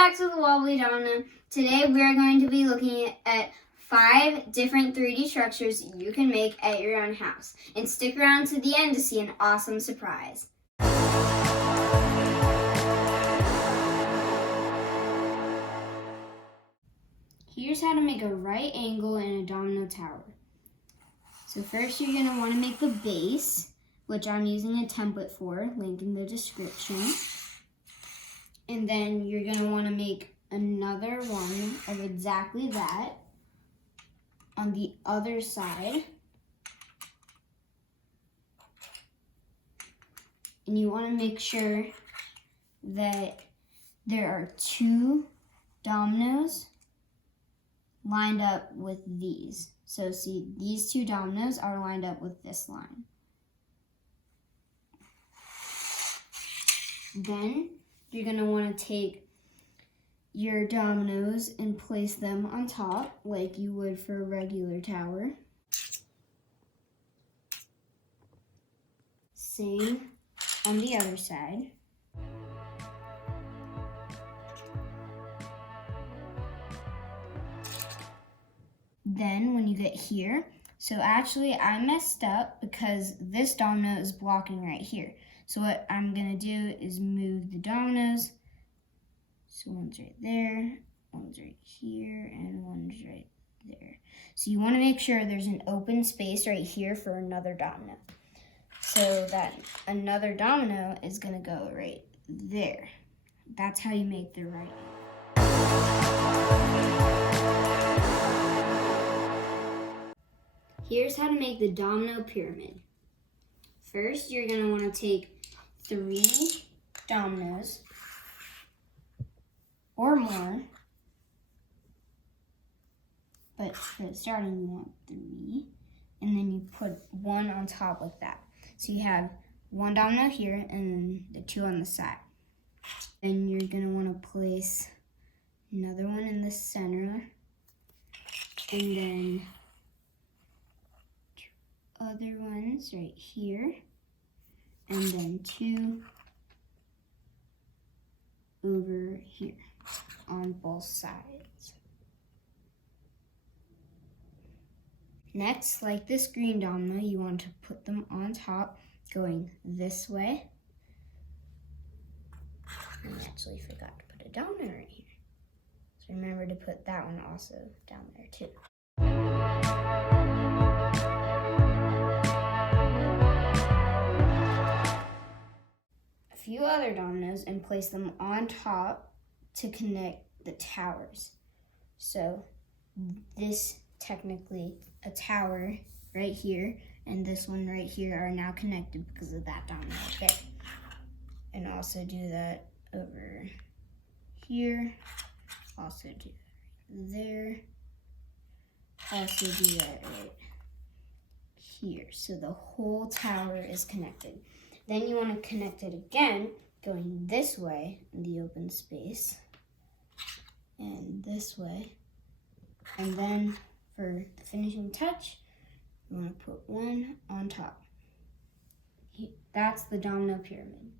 back to the Wobbly Domino. Today we are going to be looking at 5 different 3D structures you can make at your own house. And stick around to the end to see an awesome surprise. Here's how to make a right angle in a domino tower. So first you're going to want to make the base, which I'm using a template for, link in the description. And then you're going to want to make another one of exactly that on the other side. And you want to make sure that there are 2 dominoes lined up with these. So see, these 2 dominoes are lined up with this line. Then you're going to want to take your dominoes and place them on top like you would for a regular tower. Same on the other side. Then when you get here, so actually I messed up because this domino is blocking right here. So what I'm gonna do is move the dominoes. So one's right there, one's right here, and one's right there. So you wanna make sure there's an open space right here for another domino. So that another domino is gonna go right there. That's how you make the right angle. Here's how to make the domino pyramid. First, you're gonna wanna take 3 dominoes or more, but for the starting you want 3, and then you put 1 on top like that. So you have 1 domino here and then the 2 on the side. Then you're gonna wanna place another one in the center, and then other ones right here, and then 2 over here on both sides. Next, like this green domino, you want to put them on top going this way. I actually forgot to put a domino right here. So remember to put that one also down there too. Few other dominoes and place them on top to connect the towers. So this technically a tower right here and this one right here are now connected because of that domino right there. And also do that over here. Also do that there. Also do that right here. So the whole tower is connected. Then you want to connect it again, going this way in the open space, and this way. And then for the finishing touch, you want to put 1 on top. That's the domino pyramid.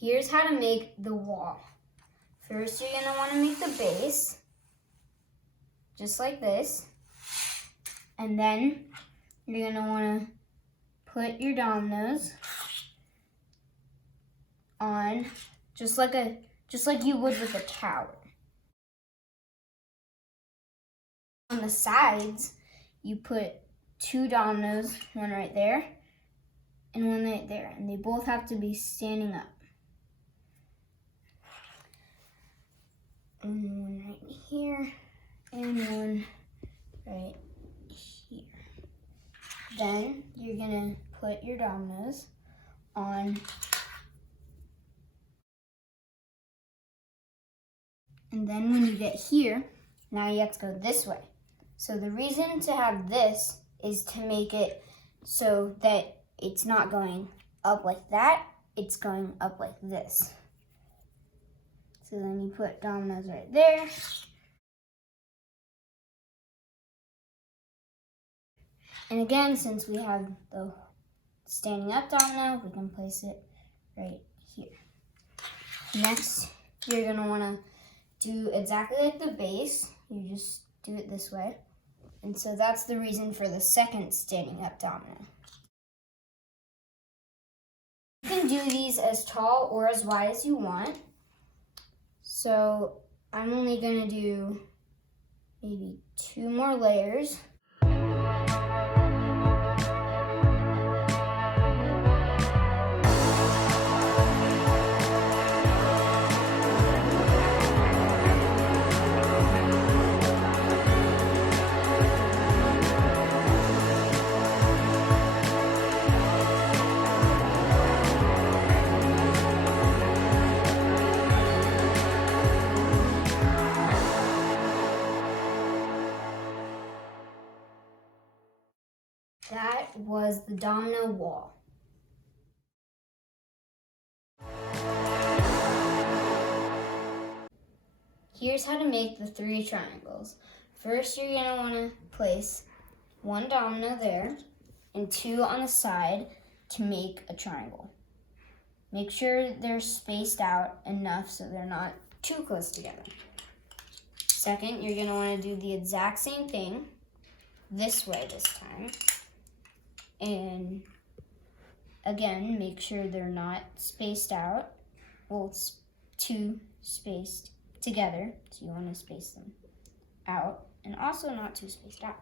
Here's how to make the wall. First, you're going to want to make the base, just like this, and then you're gonna wanna put your dominoes on just like you would with a tower. On the sides, you put 2 dominoes, one right there and one right there, and they both have to be standing up. And one right here. And one right here. Then you're gonna put your dominoes on, and then when you get here, now you have to go this way. So the reason to have this is to make it so that it's not going up like that, it's going up like this. So then you put dominoes right there. And again, since we have the standing up domino, we can place it right here. Next, you're gonna wanna do exactly like the base. You just do it this way. And so that's the reason for the second standing up domino. You can do these as tall or as wide as you want. So I'm only gonna do maybe 2 more layers. That was the domino wall. Here's how to make the 3 triangles. First, you're gonna wanna place 1 domino there and 2 on the side to make a triangle. Make sure they're spaced out enough so they're not too close together. Second, you're gonna wanna do the exact same thing this way this time. And again, make sure they're not spaced out. Well, it's too spaced together, so you want to space them out and also not too spaced out.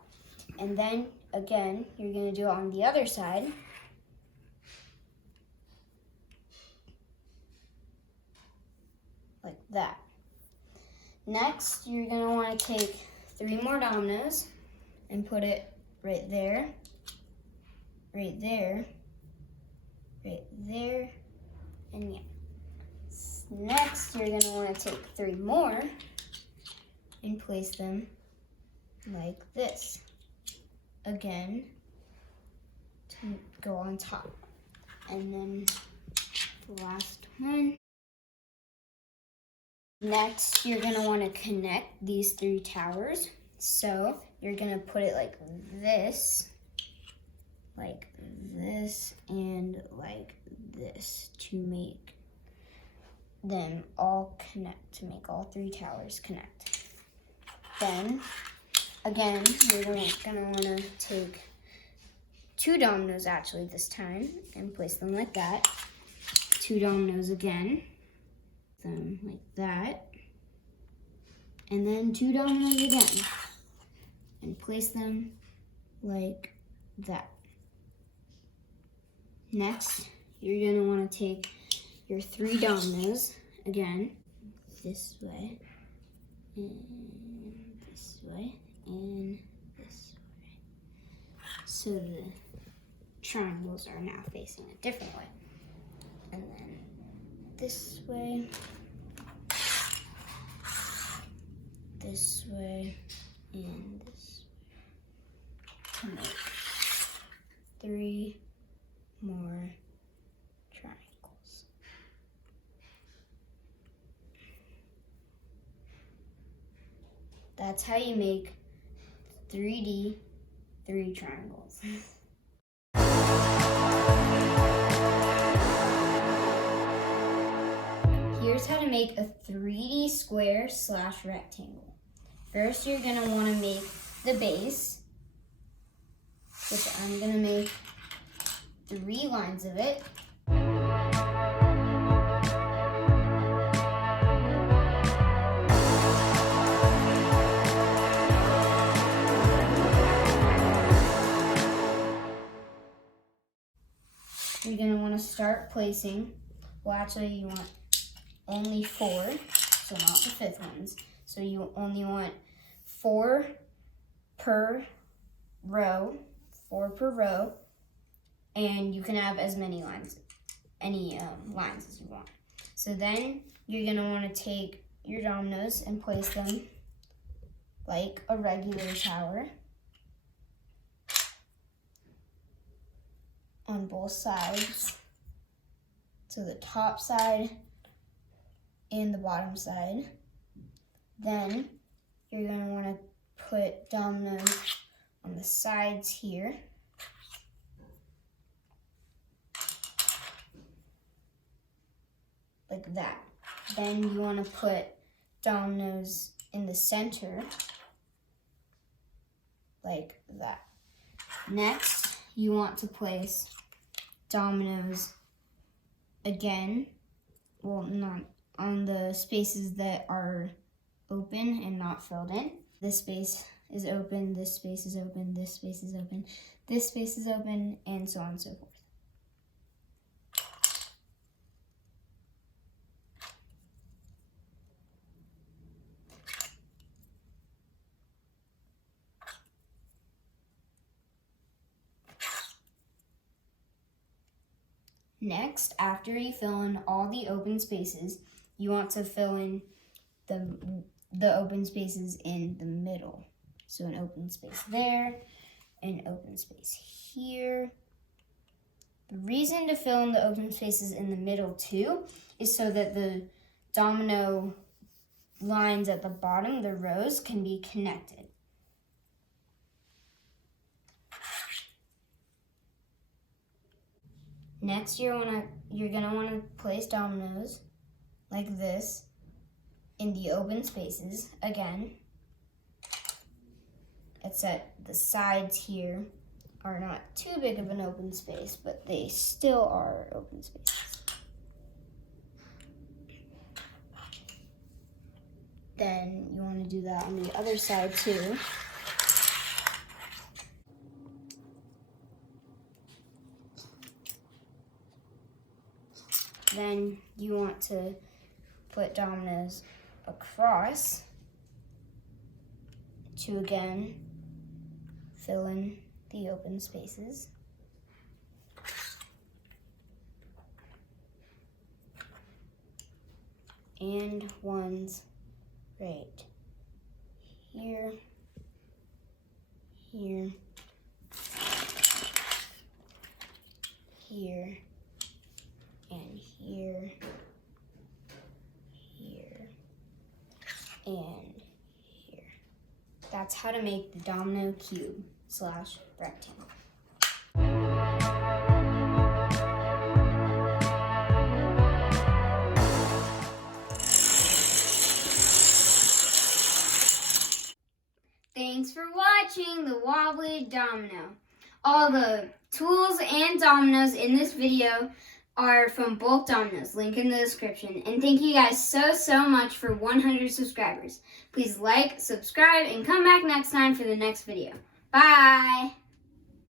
And then again, you're going to do it on the other side. Like that. Next, you're going to want to take 3 more dominoes and put it right there, right there, right there, and yeah. Next, you're gonna wanna take 3 more and place them like this. Again, to go on top. And then the last one. Next, you're gonna wanna connect these 3 towers. So you're gonna put it like this, and like this to make them all connect, to make all 3 towers connect. Then, again, you're gonna wanna take 2 dominoes actually this time and place them like that. 2 dominoes again, them like that. And then 2 dominoes again and place them like that. Next, you're gonna wanna take your 3 dominoes, again, this way, and this way, and this way. So the triangles are now facing a different way. And then this way, this way, and this way. To make 3 more triangles. That's how you make 3D 3 triangles. Here's how to make a 3D square / rectangle. First, you're gonna wanna make the base, which I'm gonna make 3 lines of it. You're gonna wanna start placing, well actually you want only 4, so not the 5th ones. So you only want 4 per row, and you can have as many lines, lines as you want. So then you're gonna wanna take your dominoes and place them like a regular tower on both sides. So the top side and the bottom side. Then you're gonna wanna put dominoes on the sides here, like that. Then you want to put dominoes in the center, like that. Next, you want to place dominoes again, well, not on the spaces that are open and not filled in. This space is open, this space is open, this space is open, this space is open, and so on and so forth. Next, after you fill in all the open spaces, you want to fill in the open spaces in the middle. So an open space there, an open space here. The reason to fill in the open spaces in the middle too is so that the domino lines at the bottom, the rows, can be connected. Next, you're gonna want to place dominoes like this in the open spaces again. Except the sides here are not too big of an open space, but they still are open spaces. Then you want to do that on the other side too. Then you want to put dominoes across to again fill in the open spaces. And ones right here, here, here, and here, here, and here. That's how to make the domino cube / rectangle. Thanks for watching the wobbly domino. All the tools and dominoes in this video are from Bulk Dominoes, link in the description. And thank you guys so much for 100 subscribers. Please like, subscribe, and come back next time for the next video. Bye!